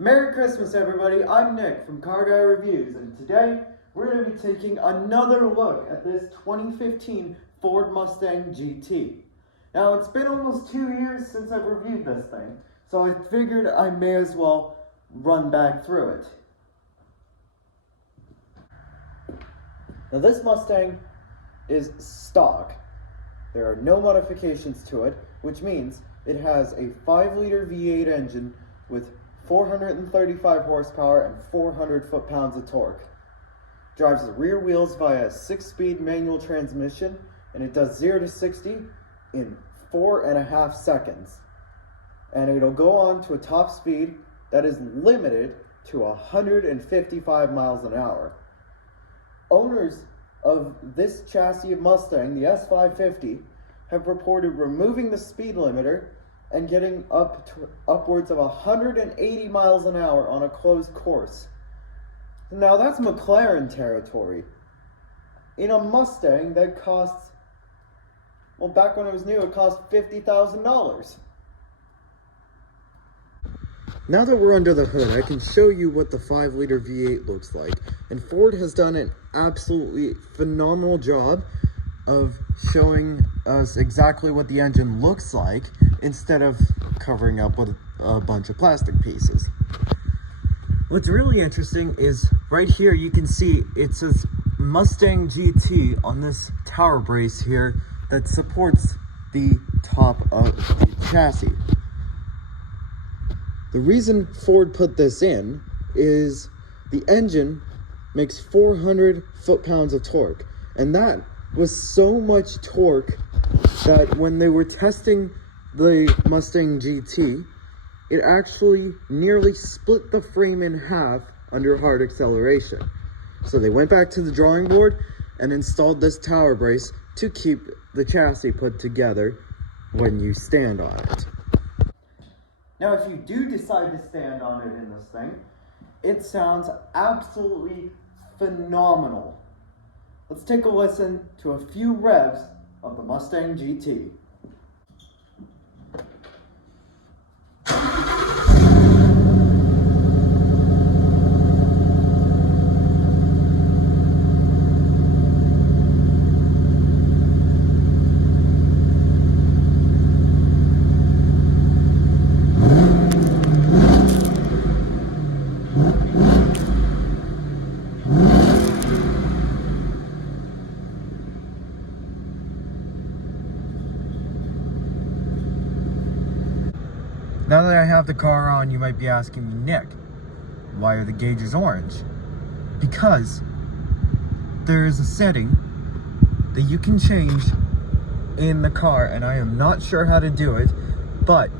Merry Christmas, everybody. I'm Nick from CarGuyReviews, and today we're going to be taking another look at this 2015 Ford Mustang GT. Now, it's been almost 2 years since I've reviewed this thing, so I figured I may as well run back through it. Now, this Mustang is stock. There are no modifications to it, which means it has a 5-liter V8 engine with 435 horsepower and 400 foot-pounds of torque. Drives the rear wheels via a 6-speed manual transmission, and it does 0 to 60 in 4.5 seconds. And it'll go on to a top speed that is limited to 155 miles an hour. Owners of this chassis of Mustang, the S550, have reported removing the speed limiter and getting upwards of 180 miles an hour on a closed course. Now that's McLaren territory. In a Mustang that costs, well, back when it was new, it cost $50,000. Now that we're under the hood, I can show you what the 5-liter V8 looks like. And Ford has done an absolutely phenomenal job of showing us exactly what the engine looks like instead of covering up with a bunch of plastic pieces. What's really interesting is right here you can see it says Mustang GT on this tower brace here that supports the top of the chassis. The reason Ford put this in is the engine makes 400 foot-pounds of torque, and that was so much torque that when they were testing the Mustang GT, it actually nearly split the frame in half under hard acceleration. So they went back to the drawing board and installed this tower brace to keep the chassis put together when you stand on it. Now, if you do decide to stand on it in this thing, it sounds absolutely phenomenal. Let's take a listen to a few revs of the Mustang GT. Now that I have the car on, you might be asking me, Nick, why are the gauges orange? Because there is a setting that you can change in the car, and I am not sure how to do it, but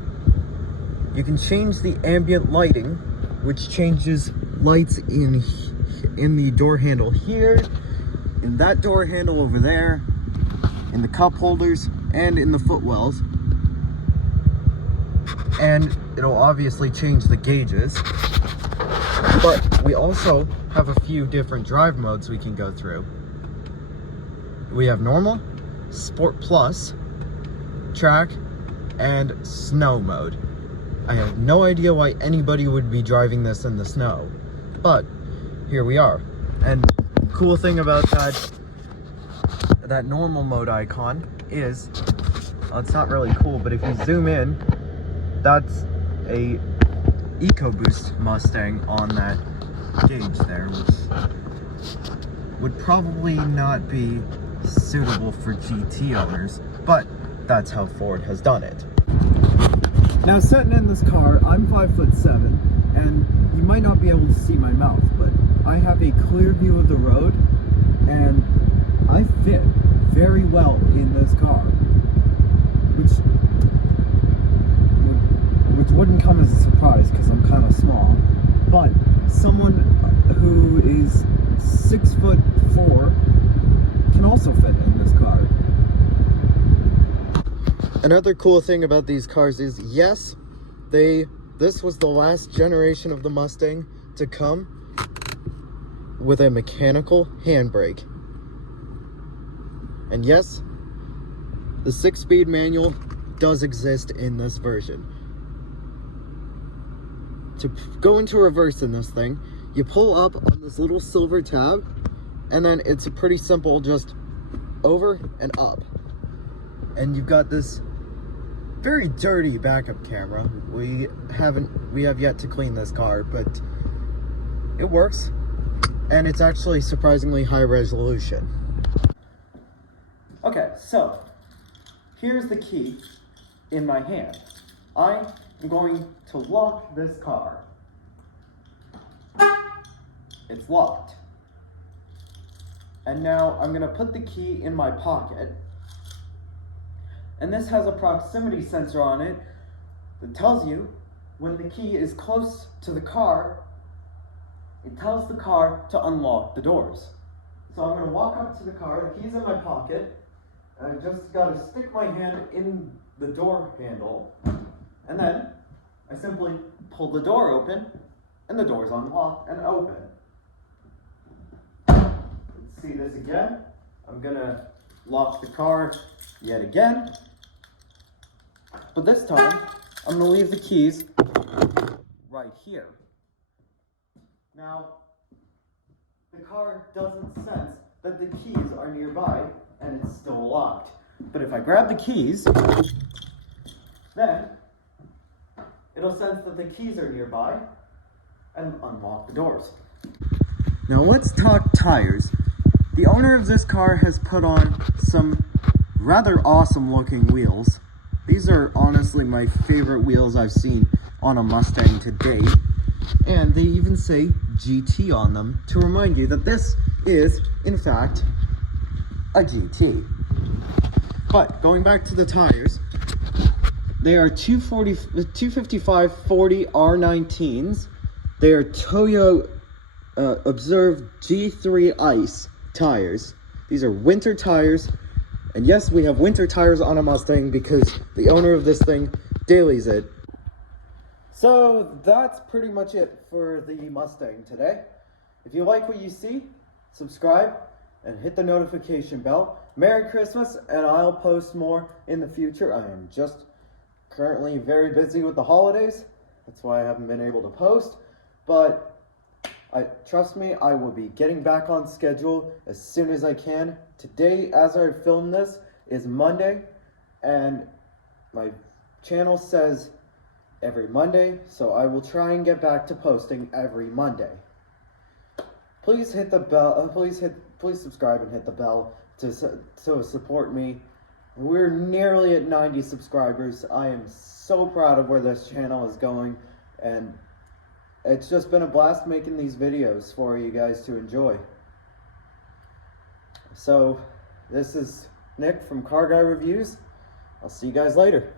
you can change the ambient lighting, which changes lights in the door handle here, in that door handle over there, in the cup holders, and in the footwells. And it'll obviously change the gauges, but we also have a few different drive modes we can go through. We have normal, sport plus, track, and snow mode. I have no idea why anybody would be driving this in the snow, but here we are. And the cool thing about that normal mode icon is, well, it's not really cool, but if you zoom in, that's a EcoBoost Mustang on that gauge there, which would probably not be suitable for GT owners, but that's how Ford has done it. Now, sitting in this car, I'm 5'7", and you might not be able to see my mouth, but I have a clear view of the road, and I fit very well in this car, which wouldn't come as a surprise because I'm kind of small, but someone who is 6'4" can also fit in this car. Another cool thing about these cars is, yes, this was the last generation of the Mustang to come with a mechanical handbrake. And yes, the 6-speed manual does exist in this version. to go into reverse in this thing, you pull up on this little silver tab, and then it's a pretty simple just over and up. And you've got this very dirty backup camera. We have yet to clean this car, but it works, and it's actually surprisingly high resolution. Okay, so here's the key in my hand. I am going to lock this car. It's locked. And now I'm going to put the key in my pocket. And this has a proximity sensor on it that tells you when the key is close to the car. It tells the car to unlock the doors. So I'm going to walk up to the car, the key's in my pocket, and I just got to stick my hand in the door handle, and then I simply pull the door open, and the door's unlocked and open. Let's see this again. I'm going to lock the car yet again, but this time I'm going to leave the keys right here. Now, the car doesn't sense that the keys are nearby and it's still locked. But if I grab the keys, then it'll sense that the keys are nearby and unlock the doors. Now let's talk tires. The owner of this car has put on some rather awesome looking wheels. These are honestly my favorite wheels I've seen on a Mustang to date. And they even say GT on them to remind you that this is, in fact, a GT. But going back to the tires, they are 255/40 R19s. They are Toyo Observe G3 Ice tires. These are winter tires. And yes, we have winter tires on a Mustang because the owner of this thing dailies it. So that's pretty much it for the Mustang today. If you like what you see, subscribe and hit the notification bell. Merry Christmas, and I'll post more in the future. I am just currently very busy with the holidays. That's why I haven't been able to post. But trust me, I will be getting back on schedule as soon as I can. Today, as I film this, is Monday, and my channel says every Monday, so I will try and get back to posting every Monday. Please hit the bell. Please subscribe and hit the bell to support me. We're nearly at 90 subscribers. I am so proud of where this channel is going, and it's just been a blast making these videos for you guys to enjoy. So this is Nick from CarGuyReviews. I'll see you guys later.